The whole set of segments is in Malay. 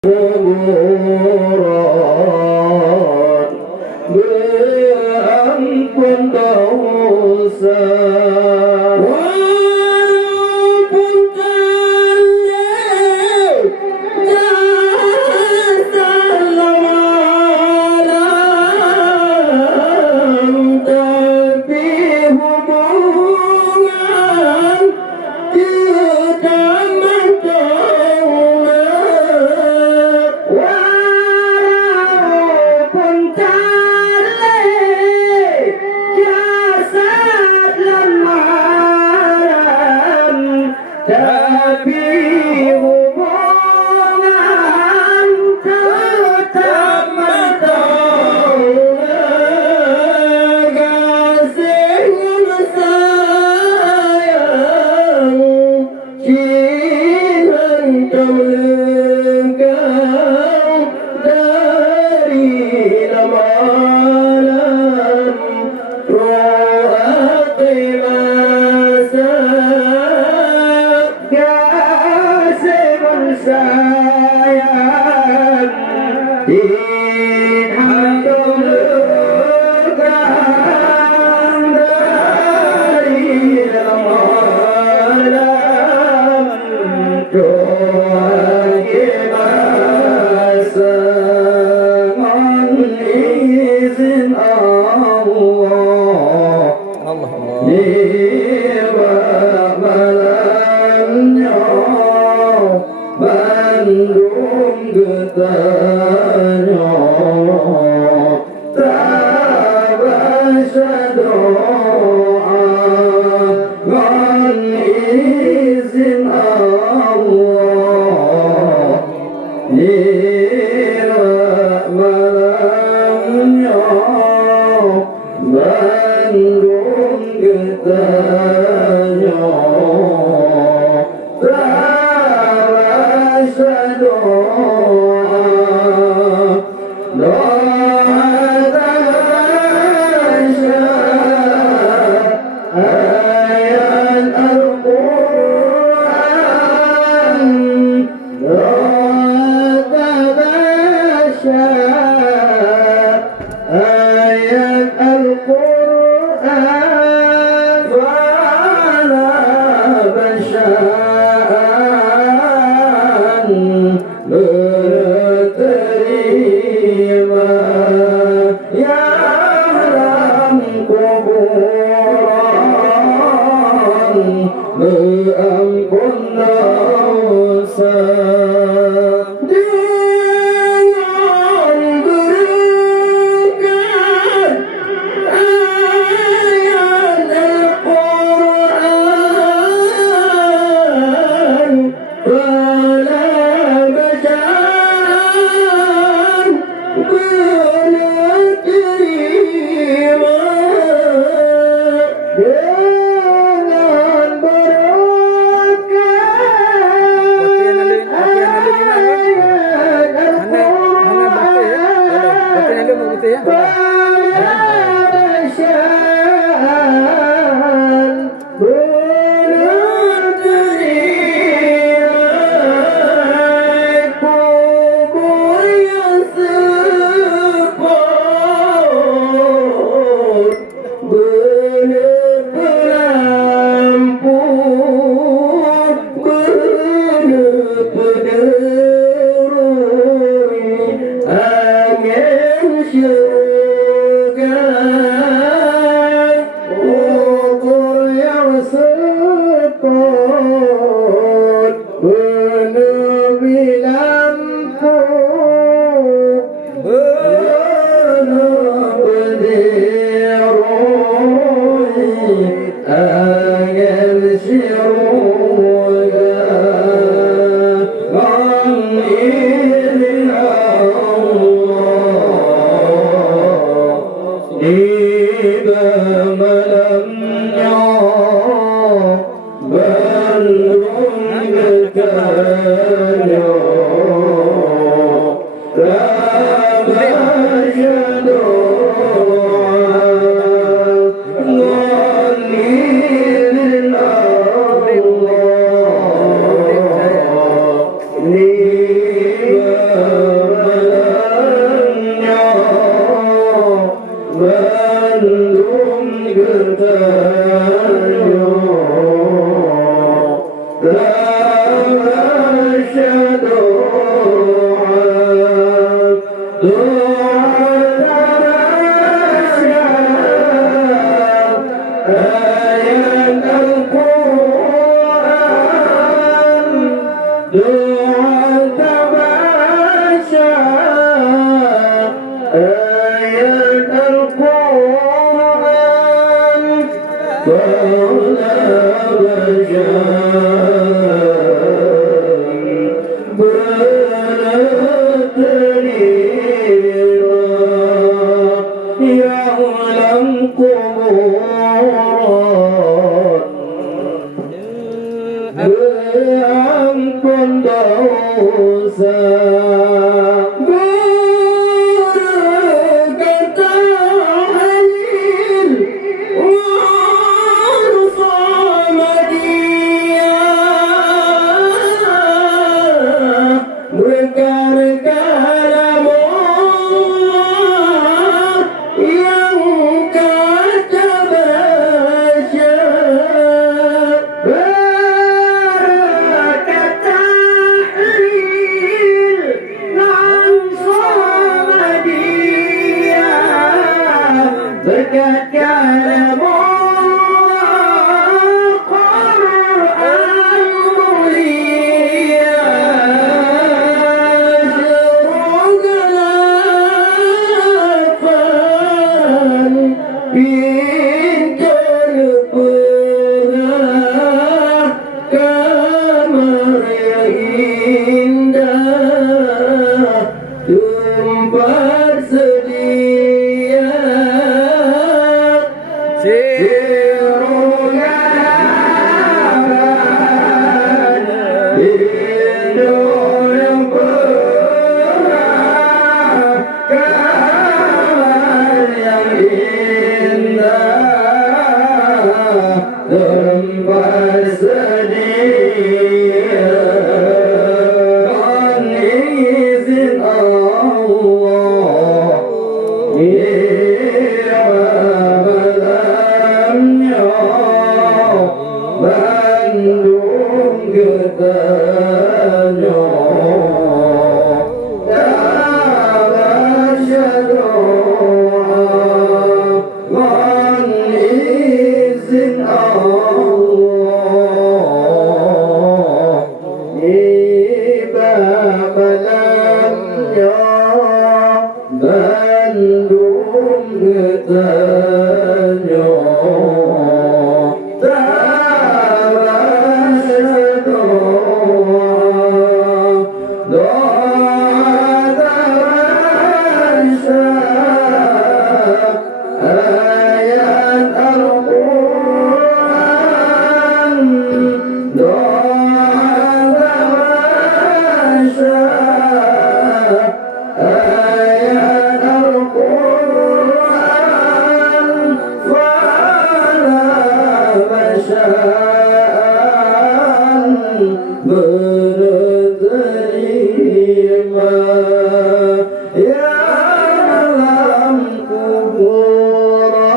kuburan berampun dosa walaupun kali jasa lamaran tapi hubungan kita mencoba walaupun kali jasad lamaran tapi hubungan tetap mencoba kasih sayang Jihan engkau dari lamaran rohati masa kasih bersayang Jihan engkau dari lamaran rohati masa izin Allah lewat malamnya Bandung getahnya tak baca doa dengan izin Allah lewat malamnya Bandung getahnya terasa doa terasa ayat Al-Quran terasa ayat Al-Quran wala basyaan berterima ya dalam kuburan berampun dosa dengan berikan ayat Al-Quran wala bacaan berterima dengan berkat ayat Al-Quran bacaan berterima kubur yang sepot berpelampur berpederui angin syurga kubur yang sepot menepi lampu berpederui angin syurga izin Allah tiba malamnya Bandung getahnya tak baca doa dengan izin Allah Ampun dosa berkata halil warsama dia berkara-kara yang kata baca berkat kalamu Quran mulia serugalapan pintar perah kamar yang indah tempat sedia Bandung getahnya Dalasya doa Mohon izin Allah Tiba malamnya Bandung getahnya ayat Al-Quran doa ayat Al-Quran fala masya'an berterima ya alam kuburan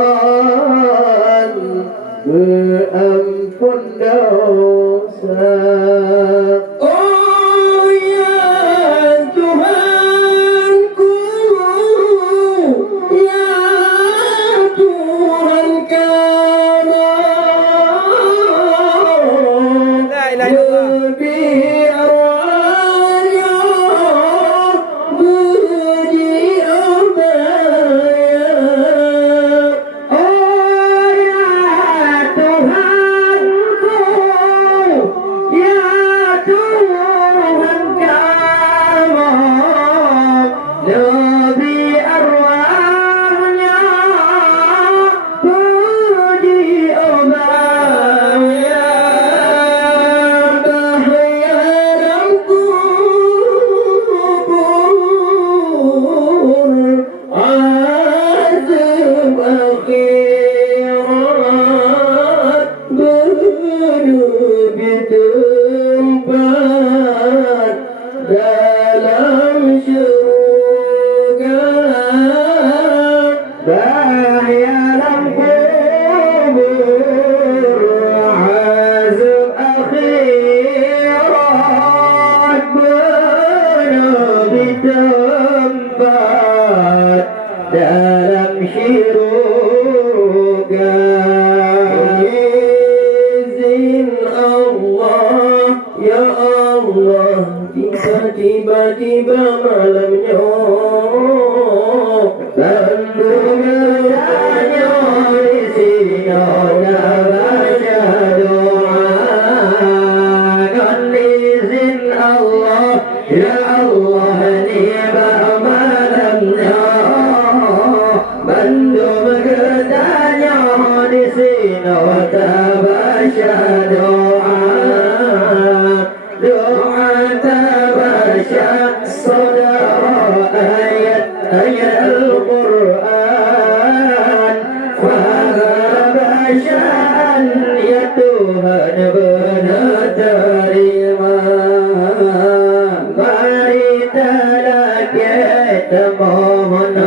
berampun dosa. Oh ya Tuhanku, ya Tuhan kami, lebih arwahnya puji obaya. Oh ya Tuhanku, ya Tuhan kami, lebih arwahnya puji obaya. Azab akhirat bernubi tempat dalam syurga bahaya dalam kubur. Azab akhirat bernubi tempat dalam syurga. Izin Allah, ya Allah, tiba-tiba malamnya Bandung getahnya isinya baca doa. Kan izin Allah, ya Allah, saudara ayat-ayat Al-Quran. Faham bacaan ya Tuhan benar terima. Mari kita mohon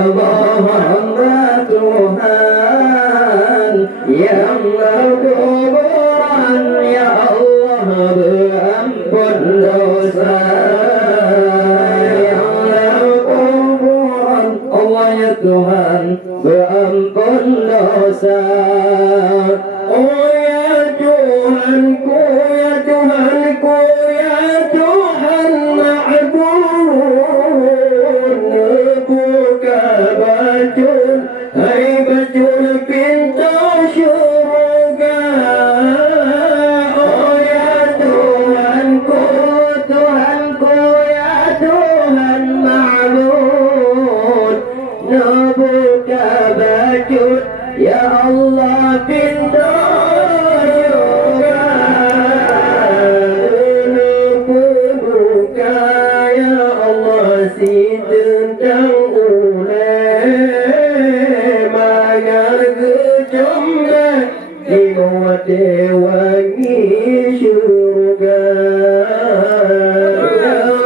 Tuhan yang berkuburan, ya Allah berampun dosa. Yang berkuburan, Allah ya Tuhan berampun dosa. Oh ya Tuhanku, ya Tuhanku, ya Tuhan ma'bud, buka bacun, hai bacun pintu syurga. Oh ya Tuhanku, Tuhanku, ya Tuhan ma'bud, buka bacun, ya Allah pintu dewangi syurga.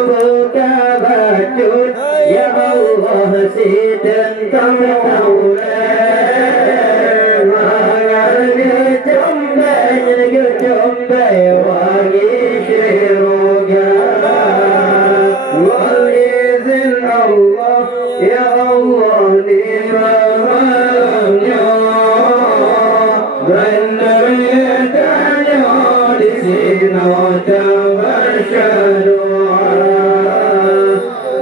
Buka bacun, ya Allah sidang taula. Mengar wangi syurga. Walizin Allah, ya Allah nimamanya. Benar ya tanya di sini tawasyadu.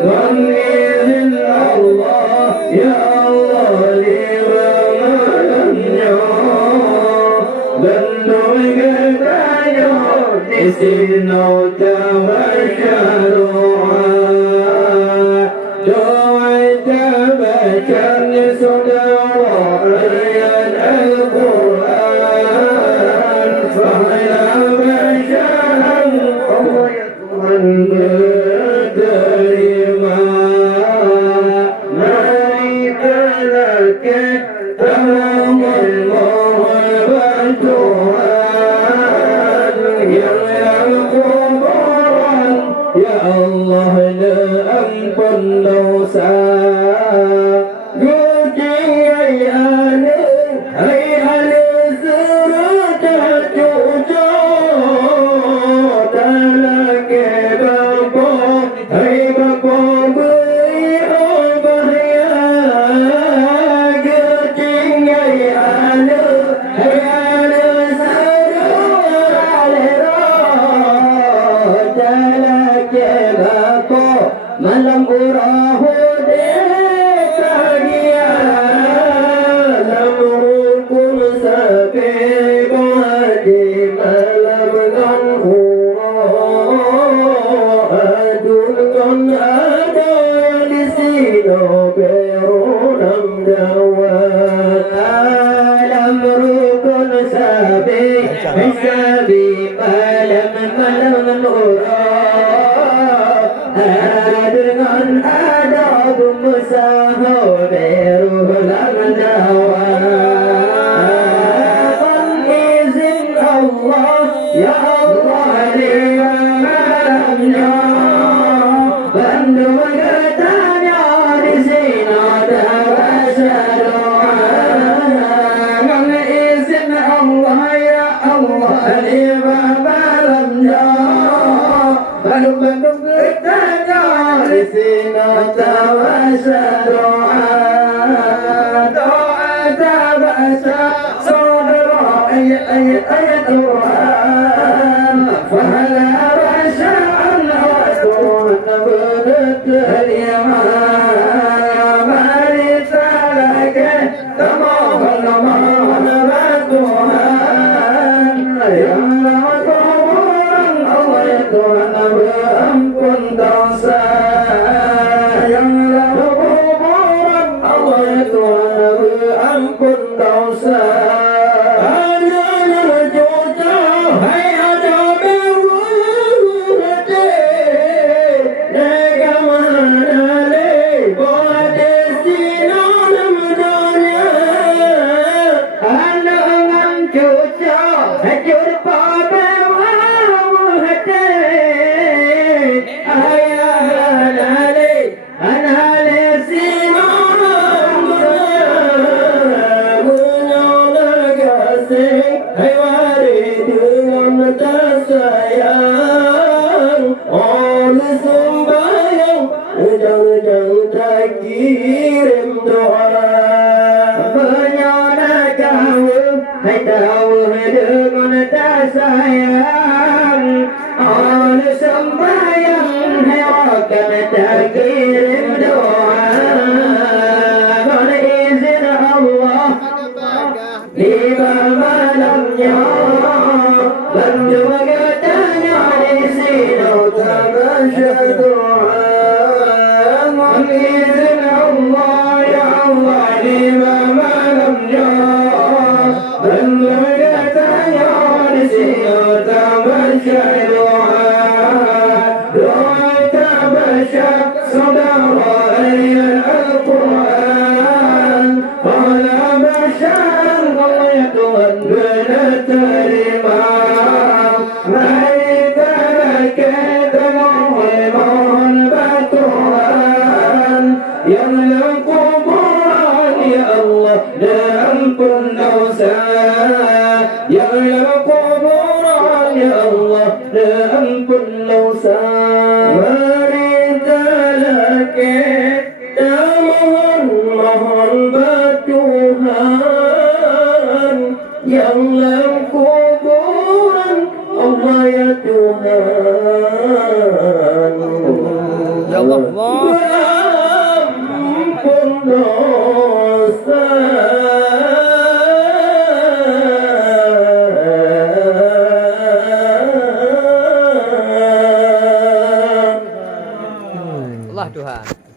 Walizin Allah, ya Allah nimamanya. Benar ya tanya di sini tawasyadu. Doa tabacan saudara ayat Al-Quran. Fahla bacaan Allah ya Tuhan berterima. Mari kita mohon Tuhan yang kuburan, ya Allah ampun dosa. Gucing ay ane serata cuco talake bapa ay bapa beri bahaya. Gucing ay ane serata talake bapa malam urahu dekagia. Lamrukun sabi badi malam kan urahu. Adun kan ada di sino berunam dawat. Lamrukun sabi sabi malam urahu. Dengan ada musaho berulang dawan. Izin Allah, ya Allah limannya. Bandu katanya di sini tawasyadu. Dengan izin Allah, ya Allah limannya. Bandu katanya di sini tawasyadu. Doa tabasya saudara ayat Al-Quran. Fahla bacaan Tuhan berterima. Mari kita mohon Tuhan yang berkuburan, Allah ya Tuhan berampun dosa. Yang berkuburan, Allah ya Tuhan berampun dosa. Hey, Ujung-ujung tak kirim doa Menyona jauh Hai tahu dengan tak sayang Oleh sembahyang Hai akan tak kirim doa Dengan izin Allah Lima malamnya Dan juga katanya di sini Tamasya doa Izin Allah ya Allah lima malamnya dan katanya di sini tamasya doa doa tamasya saudara ayat Al-Quran wala masyarakat Allah ya Tuhan benar terima mari kita mohon bantuan yang dalam kuburan ya Allah dan pun dosa yang dalam kuburan ya Allah dan pun dosa mari kita mohon bantuan yang dalam kuburan Allah ya Tuhan Ya Allah. ampun dosa Allah Tuhan.